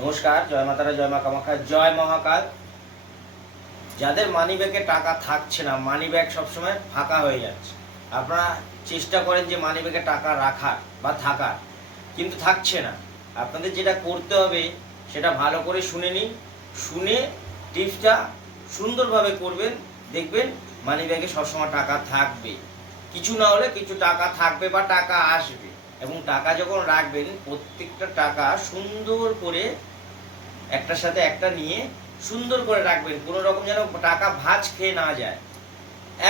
নমস্কার, জয় মাতারা, জয় মা কামাখ্যা, জয় মহাকাল। যাদের মানি ব্যাগে টাকা থাকছে না মানি ব্যাগ সবসময় ফাঁকা হয়ে যাচ্ছে। আপনারা চেষ্টা করেন যে মানি ব্যাগে টাকা রাখার বা থাকার, কিন্তু থাকছে না। আপনাদের যেটা করতে হবে, সেটা ভালো করে শুনে নিন। শুনে টিপসটা সুন্দরভাবে করবেন, দেখবেন মানি ব্যাগে সবসময় টাকা থাকবে কিছু না হলে কিছু টাকা থাকবে বা টাকা আসবে। এবং টাকা যখন রাখবেন, প্রত্যেকটা টাকা সুন্দর করে একটার সাথে একটা নিয়ে সুন্দর করে রাখবেন। কোনো রকম যেন টাকা ভাজ খেয়ে না যায়।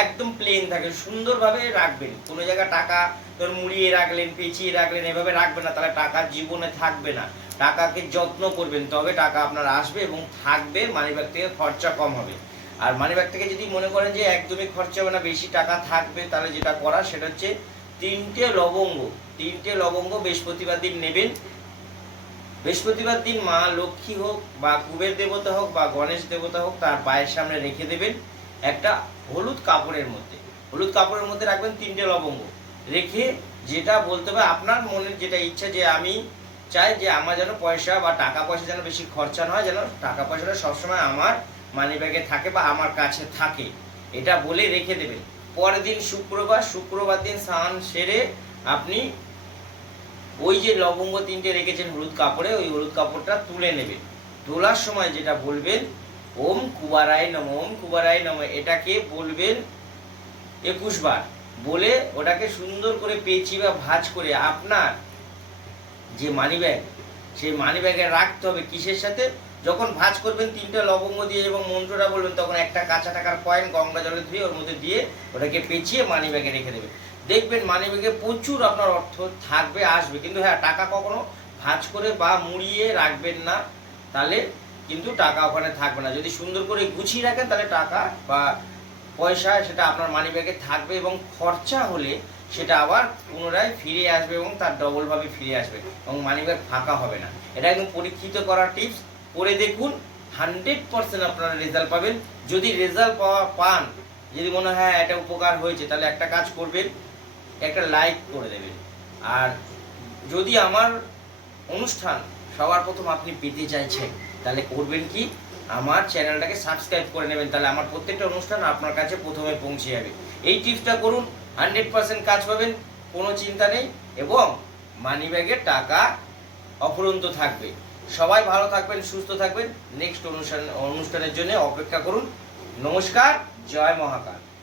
একদম প্লেন থাকে, সুন্দরভাবে রাখবেন। কোনো জায়গায় টাকা ধর মুড়িয়ে রাখলেন, পেঁচিয়ে রাখলেন, এভাবে রাখবেন না। তাহলে টাকা জীবনে থাকবে না। টাকাকে যত্ন করবেন, তবে টাকা আপনার আসবে এবং থাকবে মানিব্যাগ থেকে খরচা কম হবে। আর মানিব্যাগ থেকে যদি মনে করেন যে একদমই খরচা হবে না, বেশি টাকা থাকবে, তাহলে যেটা করা সেটা হচ্ছে তিনটে লবঙ্গ তিনটে লবঙ্গ বৃহস্পতিবার দিন নেবেন। বৃহস্পতিবার দিন মা লক্ষ্মী হোক বা কুবের দেবতা হোক বা গণেশ দেবতা হোক তার পায়ের সামনে রেখে দেবেন একটা হলুদ কাপড়ের মধ্যে। হলুদ কাপড়ের মধ্যে রাখবেন তিনটে লবঙ্গ। রেখে যেটা বলতে হবে, আপনার মনের যেটা ইচ্ছা যে আমি চাই যে আমার যেন পয়সা বা টাকা পয়সা যেন বেশি খরচা না হয়, যেন টাকা পয়সাটা সবসময় আমার মানি ব্যাগে থাকে বা আমার কাছে থাকে। এটা বলে রেখে দেবেন। পরের দিন শুক্রবার শুক্রবার দিন স্নান সেরে আপনি ওই যে লবঙ্গ তিনটে রেখেছেন হলুদ কাপড়ে, ওই হলুদ কাপড়টা তুলে নেবেন। তোলার সময় যেটা বলবেন, ওম কুবারায় নম, ওম কুবারায় নম, এটাকে বলবেন একুশ বার। বলে ওটাকে সুন্দর করে পেঁচি বা ভাঁজ করে আপনার যে মানি ব্যাগ সেই মানি ব্যাগে রাখতে হবে কিসের সাথে? যখন ভাঁজ করবেন তিনটা লবঙ্গ দিয়ে এবং মন্ত্রটা বলবেন, তখন একটা কাঁচা টাকার কয়েন গঙ্গা জলে ধুয়ে ওর মধ্যে দিয়ে ওটাকে পেঁচিয়ে মানি ব্যাগে রেখে দেবেন। দেখবেন মানি ব্যাগে প্রচুর আপনার অর্থ থাকবে, আসবে। কিন্তু হ্যাঁ টাকা কখনো ভাঁজ করে বা মুড়িয়ে রাখবেন না, তাহলে কিন্তু টাকা ওখানে থাকবে না। যদি সুন্দর করে গুছিয়ে রাখেন, তাহলে টাকা বা পয়সা সেটা আপনার মানি ব্যাগে থাকবে এবং খরচা হলে সেটা আবার পুনরায় ফিরে আসবে এবং তার ডবলভাবে ফিরে আসবে এবং মানি ব্যাগ ফাঁকা হবে না। এটা একদম পরীক্ষিত করা টিপস করে দেখুন হান্ড্রেড পার্সেন্ট আপনারা রেজাল্ট পাবেন। যদি রেজাল্ট পাওয়া পান, যদি মনে হয় হ্যাঁ এটা উপকার হয়েছে, তাহলে একটা কাজ করবেন, একটা লাইক করে দেবেন। আর যদি আমার অনুষ্ঠান সবার প্রথম আপনি পেতে চাইছেন, তাহলে করবেন কি? আমার চ্যানেলটাকে সাবস্ক্রাইব করে নেবেন, তাহলে আমার প্রত্যেকটা অনুষ্ঠান আপনার কাছে প্রথমে পৌঁছে যাবে। এই টিপসটা করুন হান্ড্রেড পার্সেন্ট কাজ পাবেন, কোনো চিন্তা নেই, এবং মানি ব্যাগের টাকা অফুরন্ত থাকবে। সবাই ভালো থাকবেন সুস্থ থাকবেন। নেক্সট অনুষ্ঠান অনুষ্ঠানের জন্য অপেক্ষা করুন। নমস্কার জয় মহাকাল।